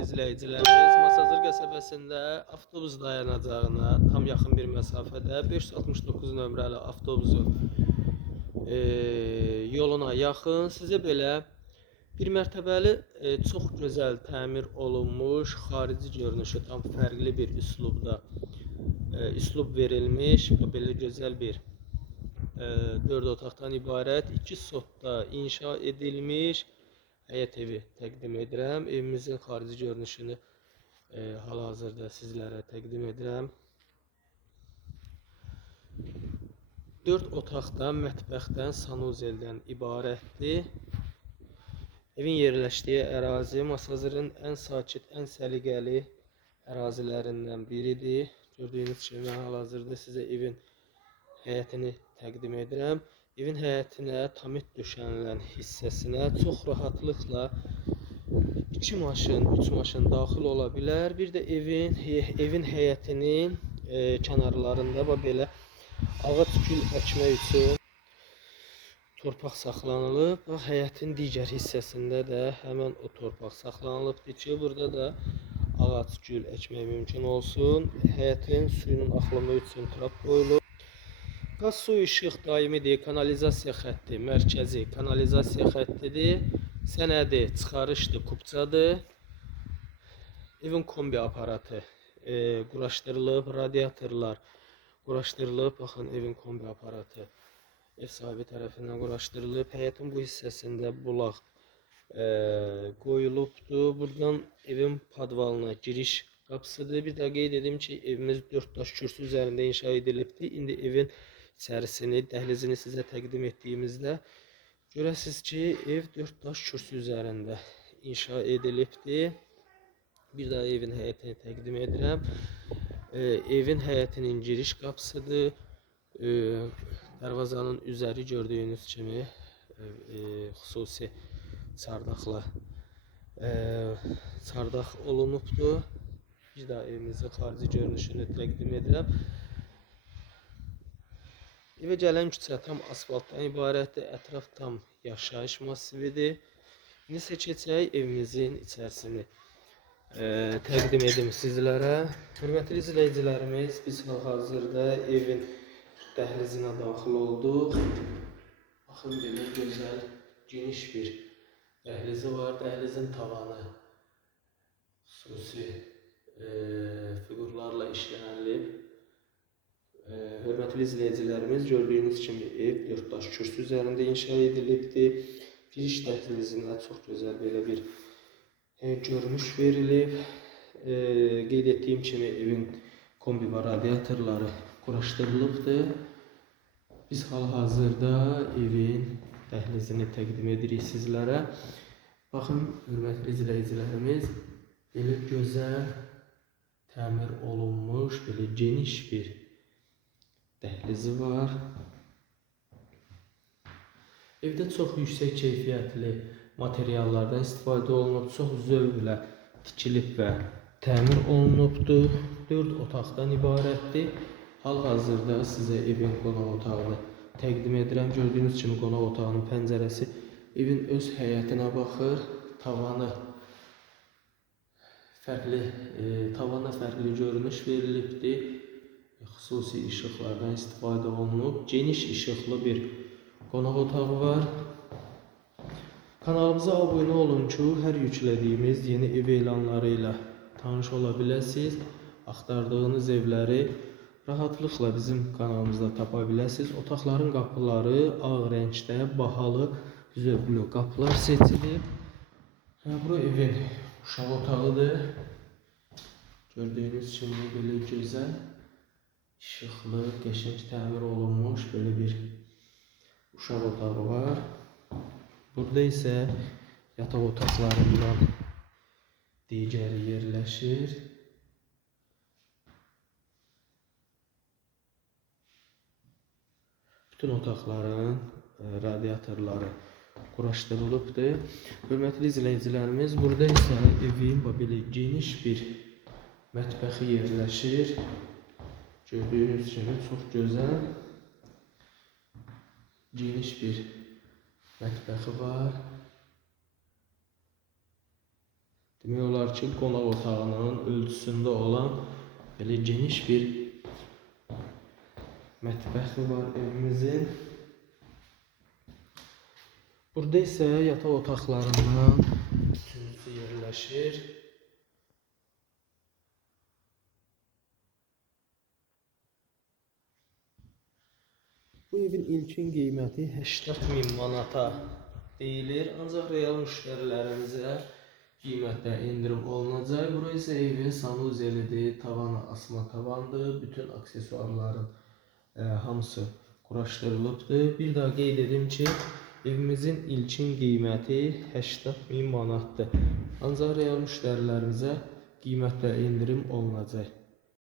Dəyərli izləyicilərimiz, Masazır qəsəbəsində avtobus dayanacağına tam yaxın bir məsafədə 569 nömrəli avtobusun e, yoluna yaxın. Sizə belə bir mərtəbəli e, çox gözəl təmir olunmuş, xarici görünüşü tam fərqli bir üslubda e, üslub verilmiş və belə gözəl bir e, dörd otaqdan ibarət iki sotda inşa edilmiş həyət evi təqdim edirəm. Evimizin xarici görünüşünü e, hal-hazırda sizlərə təqdim edirəm. 4 otaqdan, mətbəxdən, sanuzeldən ibarətdir. Evin yerləşdiyi ərazi Masazırın ən sakit, ən səliqəli ərazilərindən biridir. Gördüyünüz kimi hal-hazırda sizə evin həyətini təqdim edirəm. Evin həyətinə tamit döşənilən hissəsinə çox rahatlıqla 2 maşın, 3 maşın daxil ola bilər. Bir də evin evin həyətinin e, kənarlarında bax belə ağac gül əkmək üçün torpaq saxlanılıb. Bax həyətin digər hissəsində də həmin o torpaq saxlanılıbdır ki, burada da ağac gül əkmək mümkün olsun. Həyətin suyunun axımı üçün trap qoyulub. Qaz su işıq daimidir, kanalizasiya xətti, mərkəzi kanalizasiya xəttidir. Sənədi çıxarışdır, kupçadır. Evin kombi aparatı e, quraşdırılıb, radiatorlar quraşdırılıb. Baxın evin kombi aparatı ev sahibi tərəfindən quraşdırılıb. Həyətin bu hissəsində bulaq e, qoyulubdur. Buradan evin podvalına giriş qapısıdır. Bir daha qeyd edim ki, evimiz 4 daş kürsü üzərində inşa edilibdir. İndi evin içərisini, dəhlizini sizə təqdim etdiyimizdə görəsiz ki, ev 4 daş kürsü üzərində inşa edilibdir. Bir daha evin həyətini təqdim edirəm. E, evin həyətinin giriş qapısıdır. E, darvazanın üzəri gördüyünüz kimi e, e, xüsusi çardaqla e, çardaq olunubdur. Bir daha evimizin xarici görünüşünü təqdim edirəm. Evə gələn küçə tam asfaltdan ibarətdir. Ətraf tam yaşayış massividir. İndi keçək evimizin içərisini e, təqdim edim sizlərə. Hörmətli izləyicilərimiz, biz hal-hazırda evin dəhlizinə daxil olduq. Baxın belə gözəl, geniş bir dəhlizi var. Dəhlizin tavanı xüsusi e, fiqurlarla işlənilib. Ee, hörmətli izləyicilərimiz, gördüyünüz kimi ev 4 daş kürsü üzərində inşa edilibdir. Giriş dəhlizinə çox gözəl belə bir e, görünüş verilib. E, qeyd etdiyim kimi evin kombi və radiatorları quraşdırılıbdır. Biz hal-hazırda evin dəhlizini təqdim edirik sizlərə. Baxın, hörmətli izləyicilərimiz, belə gözəl təmir olunmuş, belə geniş bir dəhlizi var. Evdə çox yüksək keyfiyyətli materiallardan istifadə olunub, çox zövqlə tikilib və təmir olunubdur. 4 otaqdan ibarətdir. Hal-hazırda sizə evin qonaq otağını təqdim edirəm. Gördüyünüz kimi qonaq otağının pəncərəsi evin öz həyətinə baxır. Tavanı fərqli, e, tavana fərqli görünüş verilibdir xüsusi işıqlardan istifadə olunub. Geniş işıqlı bir qonaq otağı var. Kanalımıza abunə olun ki, hər yüklədiyimiz yeni ev elanları ilə tanış ola biləsiniz. Axtardığınız evləri rahatlıqla bizim kanalımızda tapa biləsiniz. Otaqların qapıları ağ rəngdə, bahalı, zövqlü qapılar seçilib. Hə, bu evin uşaq otağıdır. Gördüyünüz kimi belə gözəl işıqlı, qəşəng təmir olunmuş belə bir uşaq otağı var. Burada isə yataq otaqlarından digəri yerləşir. Bütün otaqların e, radiatorları quraşdırılıbdır. Hörmətli izləyicilərimiz, burada isə evin belə geniş bir mətbəxi yerləşir. Gördüğünüz gibi çok güzel geniş bir mətbəxi var. Demək olar ki, qonaq otağının ölçüsündə olan belə geniş bir mətbəxi var evimizin. Burada isə yataq otaqlarından üçüncüsü yerləşir. Evin ilkin qiyməti 80 min manata deyilir. Ancaq real müştərilərimizə qiymətdə endirim olunacaq. Bura isə evin sanuzelidir, tavanı asma tavandır. Bütün aksesuarların e, hamısı quraşdırılıbdır. Bir daha qeyd edim ki, evimizin ilkin qiyməti 80 min manatdır. Ancaq real müştərilərimizə qiymətdə endirim olunacaq.